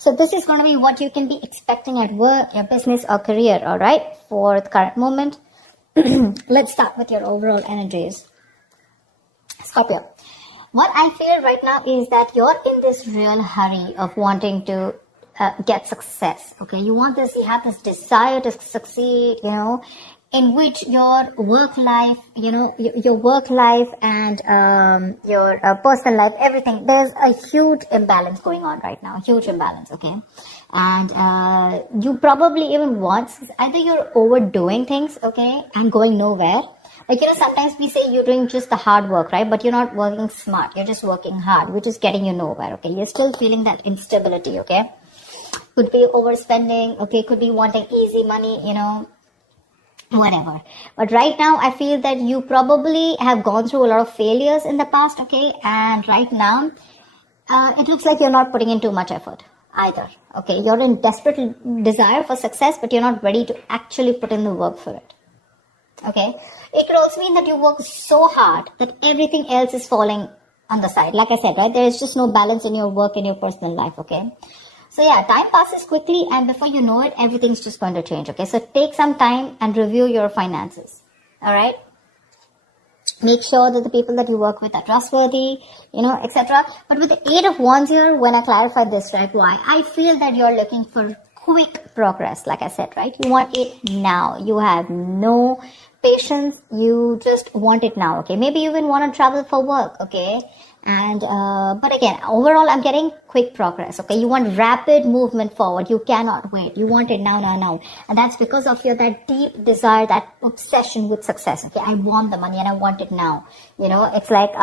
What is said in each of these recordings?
So this is going to be what you can be expecting at work, your business or career, all right, for the current moment. Let's start with your overall energies. Scorpio, what I feel right now is that you're in this real hurry of wanting to get success. Okay, you have this desire to succeed, in which your work life, your work life and your personal life, everything, there's a huge imbalance going on right now, huge imbalance, okay? And you probably even want, either you're overdoing things, okay, and going nowhere. Like, sometimes we say you're doing just the hard work, right? But you're not working smart. You're just working hard, which is getting you nowhere, okay? You're still feeling that instability, okay? Could be overspending, okay? Could be wanting easy money, whatever. But right now, I feel that you probably have gone through a lot of failures in the past, okay? And right now, it looks like you're not putting in too much effort either, okay? You're in desperate desire for success, but you're not ready to actually put in the work for it, okay? It could also mean that you work so hard that everything else is falling on the side. Like I said, right? There is just no balance in your work and your personal life, okay? So yeah, time passes quickly, and before you know it, everything's just going to change, okay? So take some time and review your finances, all right? Make sure that the people that you work with are trustworthy, etc. But with the 8 of Wands here, when I clarify this, right, why? I feel that you're looking for quick progress, like I said, right? You want it now. You have no patience. You just want it now, okay? Maybe you even want to travel for work, okay? And but again, overall, I'm getting quick progress, okay? You want rapid movement forward. You cannot wait. You want it now. And that's because of that deep desire, that obsession with success, okay? I want the money and I want it now. It's like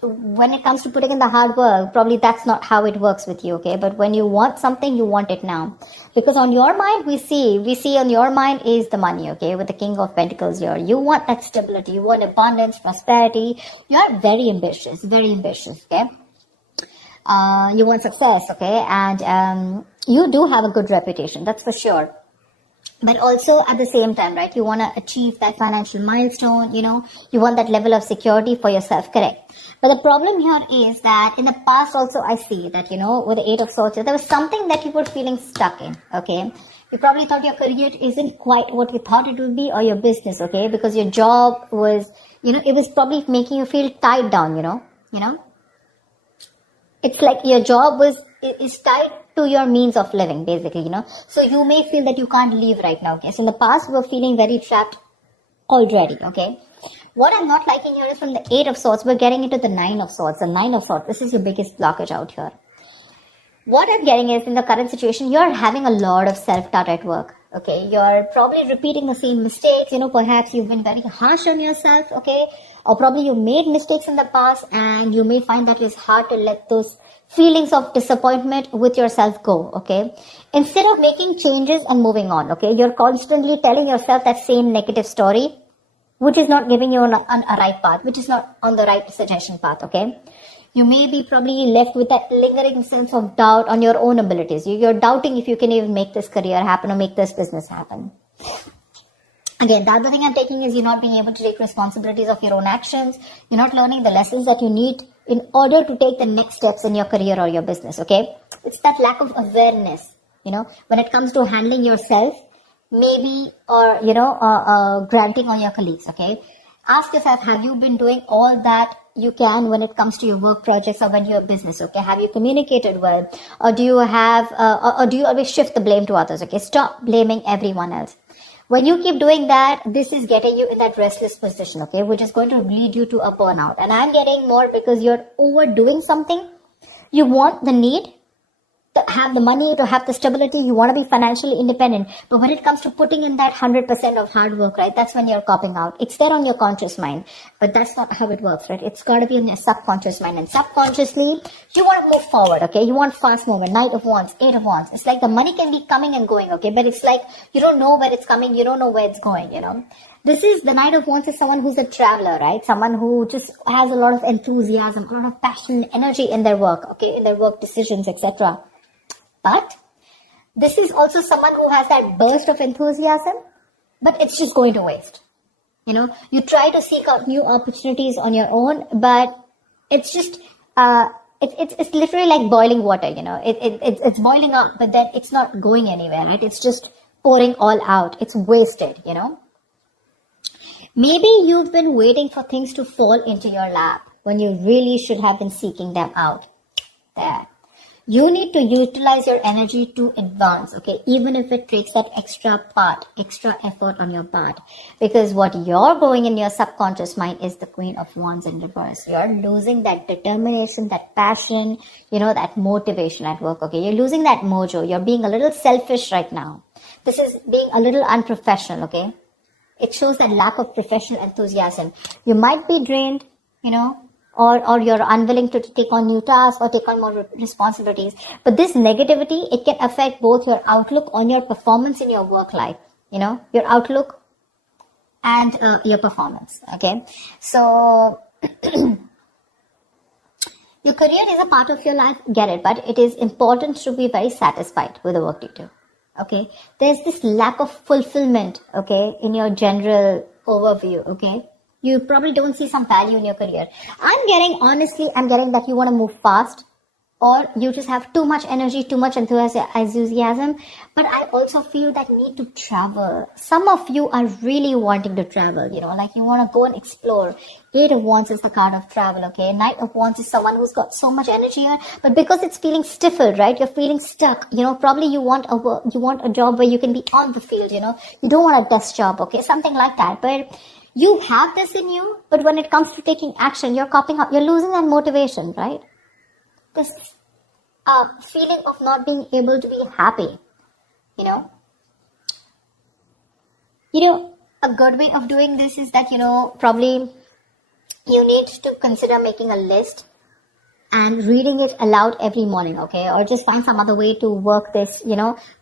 when it comes to putting in the hard work, probably that's not how it works with you, okay? But when you want something, you want it now. Because on your mind, we see on your mind is the money, okay? With the King of Pentacles here. You want that stability. You want abundance, prosperity. You are very ambitious, okay? You want success, okay? And you do have a good reputation, that's for sure. But also at the same time, right, you want to achieve that financial milestone, you want that level of security for yourself, correct? But the problem here is that in the past also I see that, with the 8 of Swords, there was something that you were feeling stuck in, okay? You probably thought your career isn't quite what you thought it would be, or your business, okay? Because your job was, it was probably making you feel tied down, It's like your job is tied to your means of living, basically, So you may feel that you can't leave right now, okay? So in the past, we were feeling very trapped already, okay? What I'm not liking here is from the 8 of Swords, we're getting into the 9 of Swords. The 9 of Swords, this is your biggest blockage out here. What I'm getting is, in the current situation, you're having a lot of self-doubt at work, okay? You're probably repeating the same mistakes, perhaps you've been very harsh on yourself, okay? Or probably you made mistakes in the past, and you may find that it's hard to let those feelings of disappointment with yourself go, okay? Instead of making changes and moving on, okay? You're constantly telling yourself that same negative story, which is not giving you on a right path, which is not on the right suggestion path, okay? You may be probably left with that lingering sense of doubt on your own abilities. You're doubting if you can even make this career happen or make this business happen. Again, the other thing I'm taking is you're not being able to take responsibilities of your own actions. You're not learning the lessons that you need in order to take the next steps in your career or your business, okay? It's that lack of awareness, when it comes to handling yourself, maybe, or, granting on your colleagues, okay? Ask yourself, have you been doing all that you can when it comes to your work projects or when you're business, okay? Have you communicated well? Or do you or do you always shift the blame to others, okay? Stop blaming everyone else. When you keep doing that, this is getting you in that restless position, okay? Which is going to lead you to a burnout. And I'm getting more because you're overdoing something. You want the need to have the money, to have the stability. You want to be financially independent. But when it comes to putting in that 100% of hard work, right, that's when you're copping out. It's there on your conscious mind. But that's not how it works, right? It's got to be in your subconscious mind. And subconsciously, you want to move forward, okay? You want fast movement. Knight of Wands, 8 of Wands. It's like the money can be coming and going, okay? But it's like you don't know where it's coming. You don't know where it's going, This is, the Knight of Wands is someone who's a traveler, right? Someone who just has a lot of enthusiasm, a lot of passion, energy in their work, okay? In their work decisions, etc. But this is also someone who has that burst of enthusiasm, but it's just going to waste. You try to seek out new opportunities on your own, but it's just it's literally like boiling water, it's boiling up, but then it's not going anywhere, right? It's just pouring all out. It's wasted, Maybe you've been waiting for things to fall into your lap when you really should have been seeking them out. There. You need to utilize your energy to advance, okay? Even if it takes that extra effort on your part. Because what you're going in your subconscious mind is the Queen of Wands in reverse. You're losing that determination, that passion, that motivation at work, okay? You're losing that mojo. You're being a little selfish right now. This is being a little unprofessional, okay? It shows that lack of professional enthusiasm. You might be drained, or you're unwilling to take on new tasks or take on more responsibilities. But this negativity, it can affect both your outlook on your performance in your work life, your outlook and your performance, okay? So, your career is a part of your life, get it, but it is important to be very satisfied with the work you do, okay? There's this lack of fulfillment, okay, in your general overview, okay? You probably don't see some value in your career. I'm getting that you want to move fast, or you just have too much energy, too much enthusiasm. But I also feel that need to travel. Some of you are really wanting to travel, like you want to go and explore. Eight of Wands is the card of travel, okay? Knight of Wands is someone who's got so much energy here, but because it's feeling stifled, right? You're feeling stuck, probably you want a job where you can be on the field, you don't want a desk job, okay? Something like that. But you have this in you, but when it comes to taking action, you're copying up, you're losing that motivation, right? This feeling of not being able to be happy, a good way of doing this is that, probably you need to consider making a list and reading it aloud every morning, okay? Or just find some other way to work this,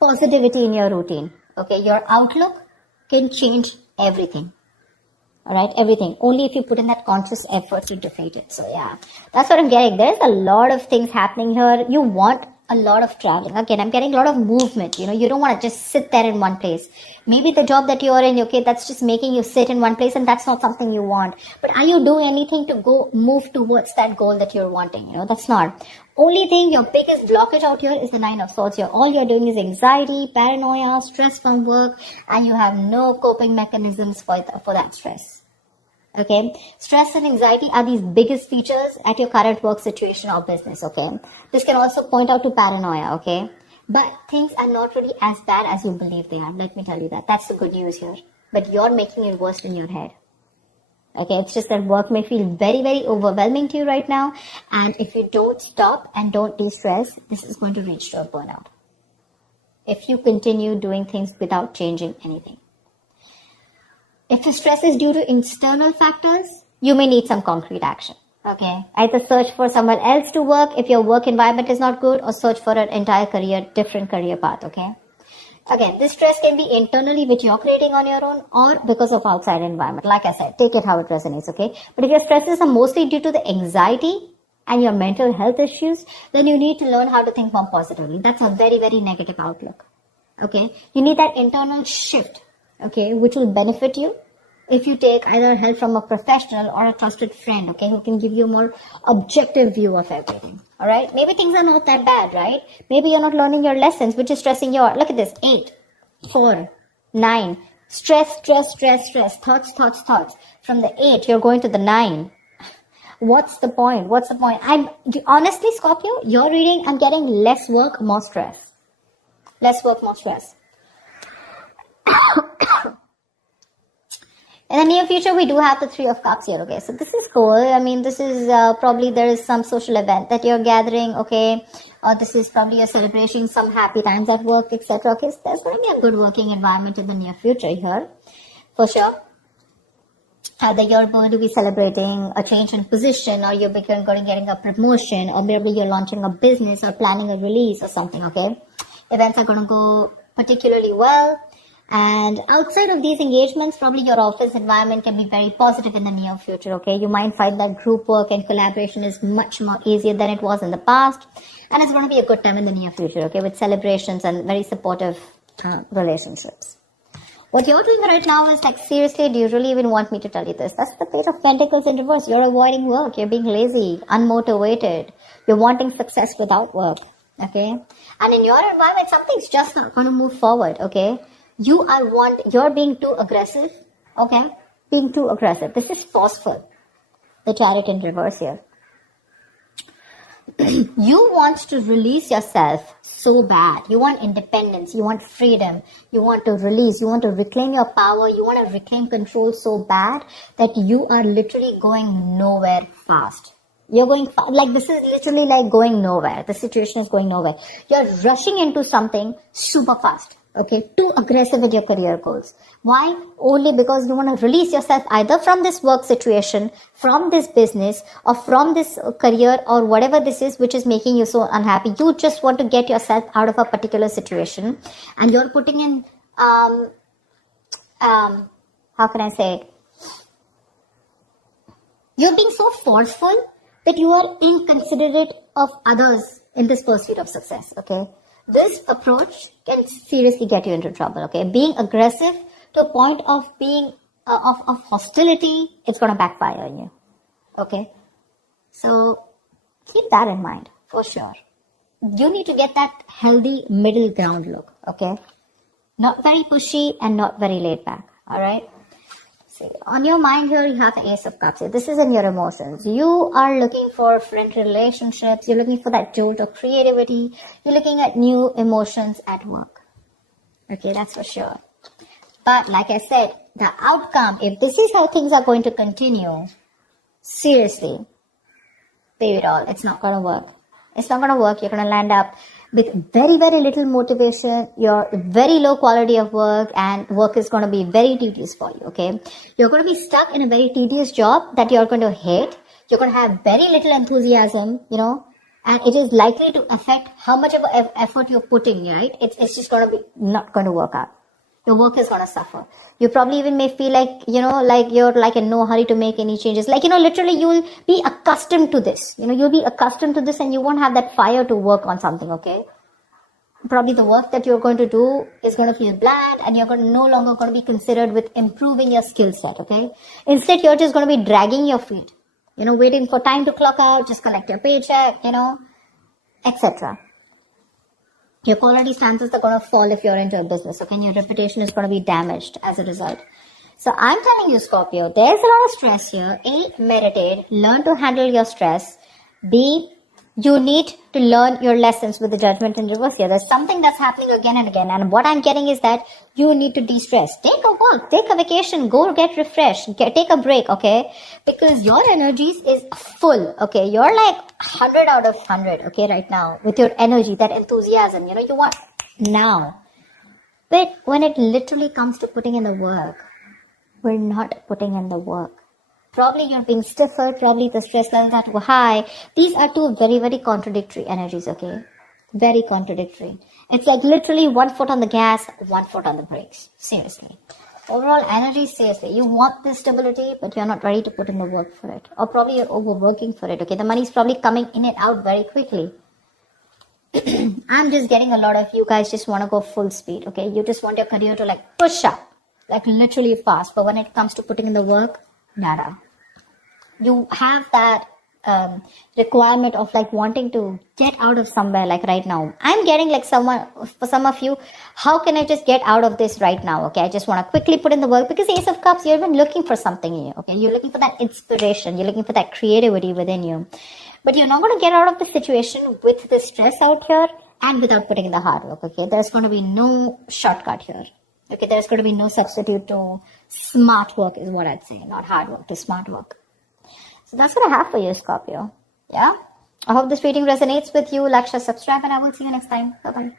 positivity in your routine, okay? Your outlook can change everything. All right, everything. Only if you put in that conscious effort to defeat it. So yeah, that's what I'm getting. There's a lot of things happening here. You want a lot of traveling. Again, I'm getting a lot of movement. You don't want to just sit there in one place. Maybe the job that you're in, okay, that's just making you sit in one place, and that's not something you want. But are you doing anything to move towards that goal that you're wanting? That's not. Only thing, your biggest blockage out here is the Nine of Swords here. All you're doing is anxiety, paranoia, stress from work, and you have no coping mechanisms for that stress. Okay, stress and anxiety are these biggest features at your current work situation or business, okay? This can also point out to paranoia, okay? But things are not really as bad as you believe they are. Let me tell you that. That's the good news here. But you're making it worse in your head. Okay, it's just that work may feel very, very overwhelming to you right now. And if you don't stop and don't de-stress, this is going to reach to a burnout. If you continue doing things without changing anything. If the stress is due to external factors, you may need some concrete action. Okay. Either search for someone else to work if your work environment is not good, or search for an entire different career path. Okay. Again, this stress can be internally, which you're creating on your own, or because of outside environment. Like I said, take it how it resonates. Okay. But if your stresses are mostly due to the anxiety and your mental health issues, then you need to learn how to think more positively. That's a very, very negative outlook. Okay. You need that internal shift. Okay, which will benefit you if you take either help from a professional or a trusted friend, okay, who can give you a more objective view of everything. All right, maybe things are not that bad, right? Maybe you're not learning your lessons, which is stressing you out. Look at this: 8, 4, 9. Stress, thoughts. From the 8, you're going to the 9. What's the point? Honestly, Scorpio, you're reading, I'm getting less work, more stress. Less work, more stress. In the near future, we do have the 3 of Cups here, okay? So this is cool. I mean, this is probably there is some social event that you're gathering, okay? Or this is probably you're celebrating some happy times at work, etc. Okay, so there's going to be a good working environment in the near future here, for sure. Either you're going to be celebrating a change in position, or you're going to getting a promotion, or maybe you're launching a business or planning a release or something, okay? Events are going to go particularly well. And outside of these engagements, probably your office environment can be very positive in the near future, okay? You might find that group work and collaboration is much more easier than it was in the past. And it's going to be a good time in the near future, okay? With celebrations and very supportive relationships. What you're doing right now is like, seriously, do you really even want me to tell you this? That's the Page of Pentacles in reverse. You're avoiding work. You're being lazy, unmotivated. You're wanting success without work, okay? And in your environment, something's just not going to move forward, okay? You're being too aggressive, okay? Being too aggressive. This is forceful. The Chariot in reverse here. You want to release yourself so bad. You want independence. You want freedom. You want to release. You want to reclaim your power. You want to reclaim control so bad that you are literally going nowhere fast. You're going like this is literally like going nowhere. The situation is going nowhere. You're rushing into something super fast. Okay, too aggressive with your career goals. Why? Only because you want to release yourself either from this work situation, from this business, or from this career, or whatever this is which is making you so unhappy. You just want to get yourself out of a particular situation, and you're putting in how can I say it? You're being so forceful that you are inconsiderate of others in this pursuit of success. Okay. This approach can seriously get you into trouble, okay? Being aggressive to a point of being, of hostility, it's going to backfire on you, okay? So, keep that in mind, for sure. You need to get that healthy middle ground look, okay? Not very pushy and not very laid back, alright? See, on your mind here, you have the Ace of Cups. This is in your emotions. You are looking for friend relationships. You're looking for that jolt of creativity. You're looking at new emotions at work. Okay, that's for sure. But like I said, the outcome, if this is how things are going to continue, seriously, baby doll, it's not going to work. It's not going to work. You're going to land up with very, very little motivation, your very low quality of work, and work is going to be very tedious for you, okay? You're going to be stuck in a very tedious job that you're going to hate. You're going to have very little enthusiasm, and it is likely to affect how much of effort you're putting, right? It's just going to be not going to work out. Your work is going to suffer. You probably even may feel like, like you're like in no hurry to make any changes. Like, literally you'll be accustomed to this. You'll be accustomed to this and you won't have that fire to work on something, okay? Probably the work that you're going to do is going to feel bland and you're no longer going to be considered with improving your skill set, okay? Instead, you're just going to be dragging your feet, waiting for time to clock out, just collect your paycheck, etc. Your quality standards are going to fall if you're into a business, okay? And your reputation is going to be damaged as a result. So I'm telling you, Scorpio, there's a lot of stress here. A, meditate, learn to handle your stress. B, you need to learn your lessons with the Judgment in reverse here. There's something that's happening again and again. And what I'm getting is that you need to de-stress. Take a walk, take a vacation, go get refreshed, take a break, okay? Because your energies is full, okay? You're like 100 out of 100, okay, right now. With your energy, that enthusiasm, you want now. But when it literally comes to putting in the work, we're not putting in the work. Probably you're being stiffer, probably the stress levels are too high. These are two very, very contradictory energies, okay? Very contradictory. It's like literally 1 foot on the gas, 1 foot on the brakes. Seriously. Overall energy, seriously. You want this stability, but you're not ready to put in the work for it. Or probably you're overworking for it, okay? The money's probably coming in and out very quickly. I'm just getting a lot of you guys just want to go full speed, okay? You just want your career to like push up, like literally fast. But when it comes to putting in the work, nada. You have that requirement of like wanting to get out of somewhere like right now. I'm getting like for some of you, how can I just get out of this right now? Okay, I just want to quickly put in the work because Ace of Cups, you've been looking for something in you. Okay, you're looking for that inspiration. You're looking for that creativity within you. But you're not going to get out of the situation with the stress out here and without putting in the hard work. Okay, there's going to be no shortcut here. Okay, there's going to be no substitute to smart work is what I'd say. Not hard work, to smart work. So that's what I have for you, Scorpio. Yeah? I hope this reading resonates with you. Like, share, subscribe, and I will see you next time. Bye-bye.